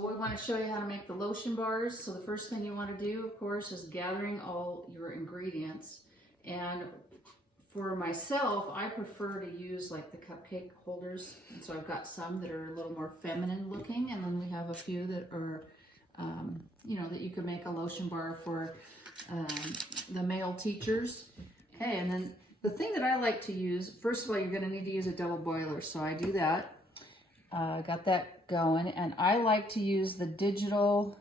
So we want to show you how to make the lotion bars. So the first thing you want to do, of course, is gathering all your ingredients. And for myself, I prefer to use like the cupcake holders. And so I've got some that are a little more feminine looking, and then we have a few that are, you know, that you can make a lotion bar for the male teachers. Okay, and then the thing that I like to use, first of all, you're going to need to use a double boiler. So I do that. Got that going, and I like to use the digital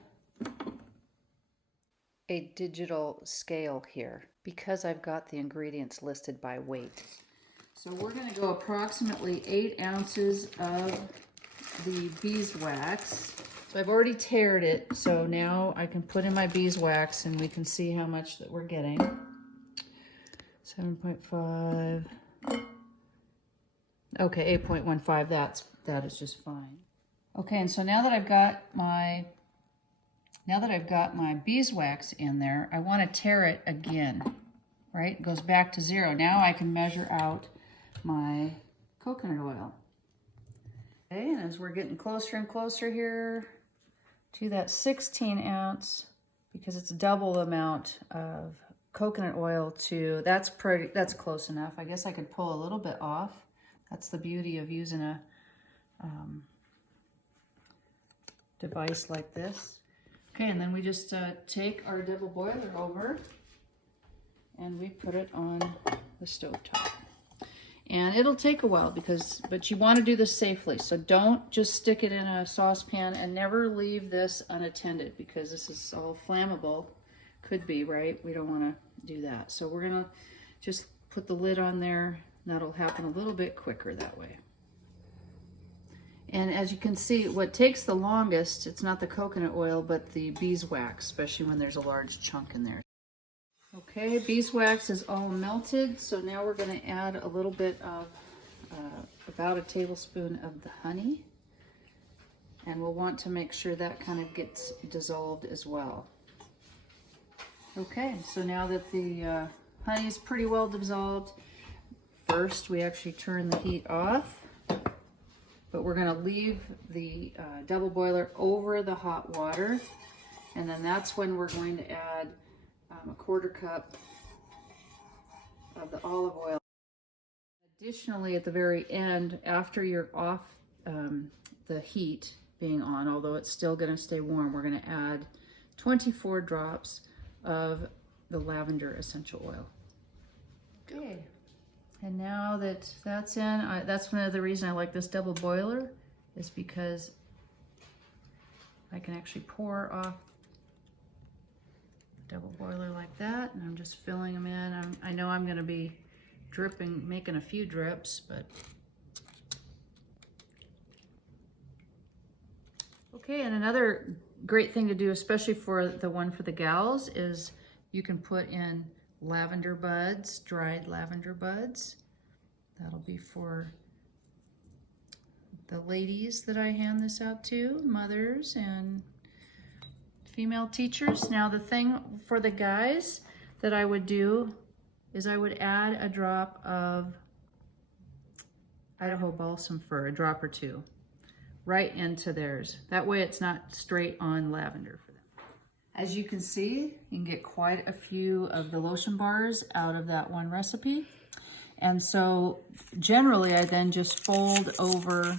scale here because I've got the ingredients listed by weight. So we're going to go approximately 8 ounces of the beeswax. So I've already tared it, so now I can put in my beeswax and we can see how much that we're getting. 7.5. Okay, 8.15. That is just fine. Okay, and so now that I've got my beeswax in there, I want to tare it again. Right? It goes back to 0. Now I can measure out my coconut oil. Okay, and as we're getting closer and closer here to that 16 ounce, because it's double the amount of coconut oil to, that's close enough. I guess I could pull a little bit off. That's the beauty of using a device like this. Okay, and then we just take our double boiler over and we put it on the stovetop. And it'll take a while but you want to do this safely. So don't just stick it in a saucepan, and never leave this unattended because this is all flammable. Could be, right? We don't want to do that. So we're gonna just put the lid on there. That'll happen a little bit quicker that way. And as you can see, what takes the longest, it's not the coconut oil, but the beeswax, especially when there's a large chunk in there. Okay, beeswax is all melted, so now we're going to add a little bit of, about a tablespoon of the honey. And we'll want to make sure that kind of gets dissolved as well. Okay, so now that the honey is pretty well dissolved, first we actually turn the heat off. But we're going to leave the double boiler over the hot water, and then that's when we're going to add a 1/4 cup of the olive oil. Additionally, at the very end, after you're off the heat being on, although it's still going to stay warm, we're going to add 24 drops of the lavender essential oil. Okay. And now that that's in, that's one of the reasons I like this double boiler, is because I can actually pour off the double boiler like that, and I'm just filling them in. I know I'm going to be dripping, making a few drips, but okay. And another great thing to do, especially for the one for the gals, is you can put in lavender buds, dried lavender buds. That'll be for the ladies that I hand this out to, mothers and female teachers. Now the thing for the guys that I would do is I would add a drop of Idaho balsam fir, a drop or two, right into theirs. That way it's not straight on lavender for them. As you can see, you can get quite a few of the lotion bars out of that one recipe. And so generally I then just fold over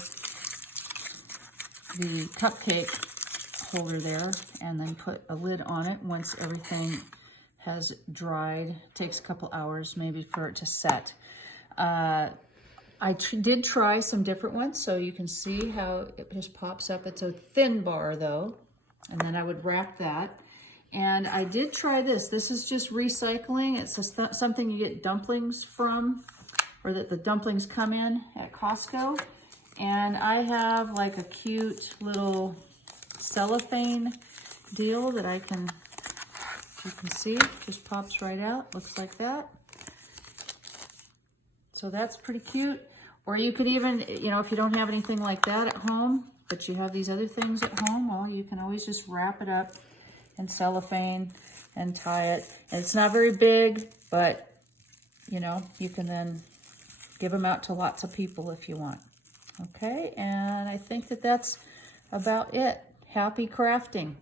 the cupcake holder there and then put a lid on it once everything has dried. It takes a couple hours maybe for it to set. I did try some different ones, so you can see how it just pops up. It's a thin bar though, and then I would wrap that. And I did try this. This is just recycling. It's something you get dumplings from, or that the dumplings come in at Costco. And I have like a cute little cellophane deal that I can, you can see, just pops right out. Looks like that. So that's pretty cute. Or you could even, you know, if you don't have anything like that at home, but you have these other things at home, well, you can always just wrap it up in cellophane and tie it. And it's not very big, but you know, you can then give them out to lots of people if you want. Okay, and I think that that's about it. Happy crafting.